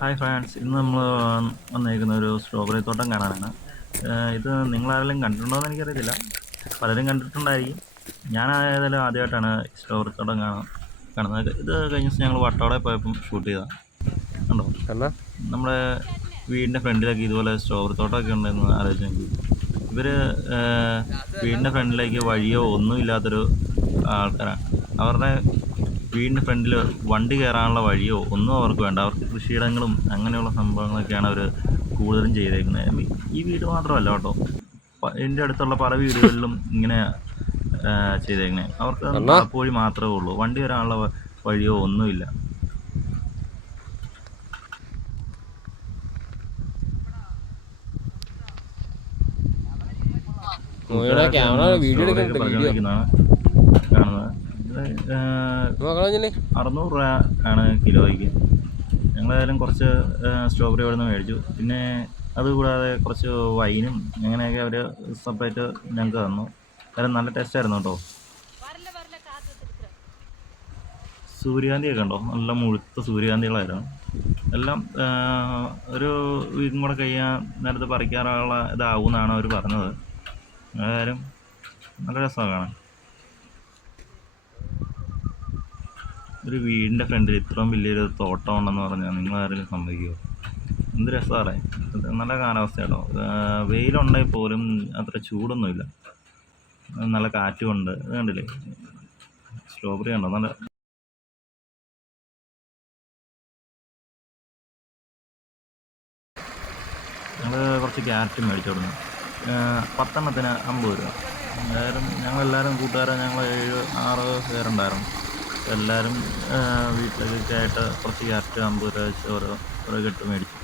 Hi France, ഇന്ന് നമ്മൾ വന്നേക്കുന്ന ഒരു സ്ട്രോബെറി തോട്ടം കാണാനാണ്. ഇത് നിങ്ങളാരെങ്കിലും കണ്ടിട്ടുണ്ടോ എന്ന് എനിക്കറിയത്തില്ല. പലരും കണ്ടിട്ടുണ്ടായിരിക്കും. ഞാൻ ഏതായാലും ആദ്യമായിട്ടാണ് സ്ട്രോബെറി തോട്ടം കാണുന്നത്. ഇത് കഴിഞ്ഞ ദിവസം ഞങ്ങൾ വട്ടവട പോയപ്പം ഷൂട്ട് ചെയ്തതാണ്. കണ്ടോ? നമ്മുടെ വീടിൻ്റെ ഫ്രണ്ടിലൊക്കെ ഇതുപോലെ സ്ട്രോബെറി തോട്ടമൊക്കെ ഉണ്ടെന്ന് ആലോചിച്ച് നോക്കി. ഇവർ വീടിൻ്റെ ഫ്രണ്ടിലേക്ക് വഴിയോ ഒന്നുമില്ലാത്തൊരു ആൾക്കാരാണ്. അവരുടെ വീടിൻ്റെ ഫ്രണ്ടിൽ വണ്ടി കയറാനുള്ള വഴിയോ ഒന്നും അവർക്ക് വേണ്ട. അവർക്ക് കൃഷിയിടങ്ങളും അങ്ങനെയുള്ള സംഭവങ്ങളൊക്കെയാണ് അവർ കൂടുതലും ചെയ്തേക്കുന്നത്. ഈ വീട് മാത്രമല്ല കേട്ടോ, എൻ്റെ അടുത്തുള്ള പല വീടുകളിലും ഇങ്ങനെ ചെയ്തേക്കുന്നത്. അവർക്ക് നടപ്പുവഴി മാത്രമേ ഉള്ളൂ, വണ്ടി വരാനുള്ള വഴിയോ ഒന്നുമില്ല. പറഞ്ഞുകൊണ്ടിരിക്കുന്നതാണ് കാണുന്നത്. 600 രൂപ ആണ് കിലോയ്ക്ക്. ഞങ്ങളേതായാലും കുറച്ച് സ്ട്രോബെറി അവിടെ നിന്ന് മേടിച്ചു. പിന്നെ അതുകൂടാതെ കുറച്ച് വൈനും അങ്ങനെയൊക്കെ അവർ സെപ്പറേറ്റ് ഞങ്ങൾക്ക് തന്നു. അതായത് നല്ല ടേസ്റ്റായിരുന്നു കേട്ടോ. സൂര്യകാന്തിയൊക്കെ ഉണ്ടോ, നല്ല മുഴുത്ത സൂര്യകാന്തികളായിരുന്നു എല്ലാം. ഒരു വീക്കും കൂടെ കഴിയാൻ നേരത്തെ പറിക്കാനുള്ള ഇതാവുമെന്നാണ് അവർ പറഞ്ഞത്. ഏതായാലും നല്ല രസമാണ് കാണാൻ. ഒരു വീടിൻ്റെ ഫ്രണ്ടിൽ ഇത്രയും വലിയൊരു തോട്ടം ഉണ്ടെന്ന് പറഞ്ഞാൽ നിങ്ങളാരെങ്കിലും സമ്മതിക്കുമോ? എന്ത് രസമാണ്. നല്ല കാലാവസ്ഥയാണോ. വെയിലുണ്ടെങ്കിൽ പോലും അത്ര ചൂടൊന്നുമില്ല, നല്ല കാറ്റുമുണ്ട്. ഇത് കണ്ടില്ലേ, സ്ട്രോബെറി ഉണ്ടോ നല്ല. ഞങ്ങൾ കുറച്ച് ക്യാരറ്റ് മേടിച്ചു കൊടുക്കുന്നു. 10 എണ്ണത്തിന് 50 രൂപ. എന്തായാലും ഞങ്ങളെല്ലാവരും ഞങ്ങൾ 7-6 പേരുണ്ടായിരുന്നു. എല്ലാവരും വീട്ടിലേക്കായിട്ട് കുറച്ച് ക്യാരറ്റ് 50 രൂപ വെച്ച് ഓരോ കെട്ട് മേടിച്ചു.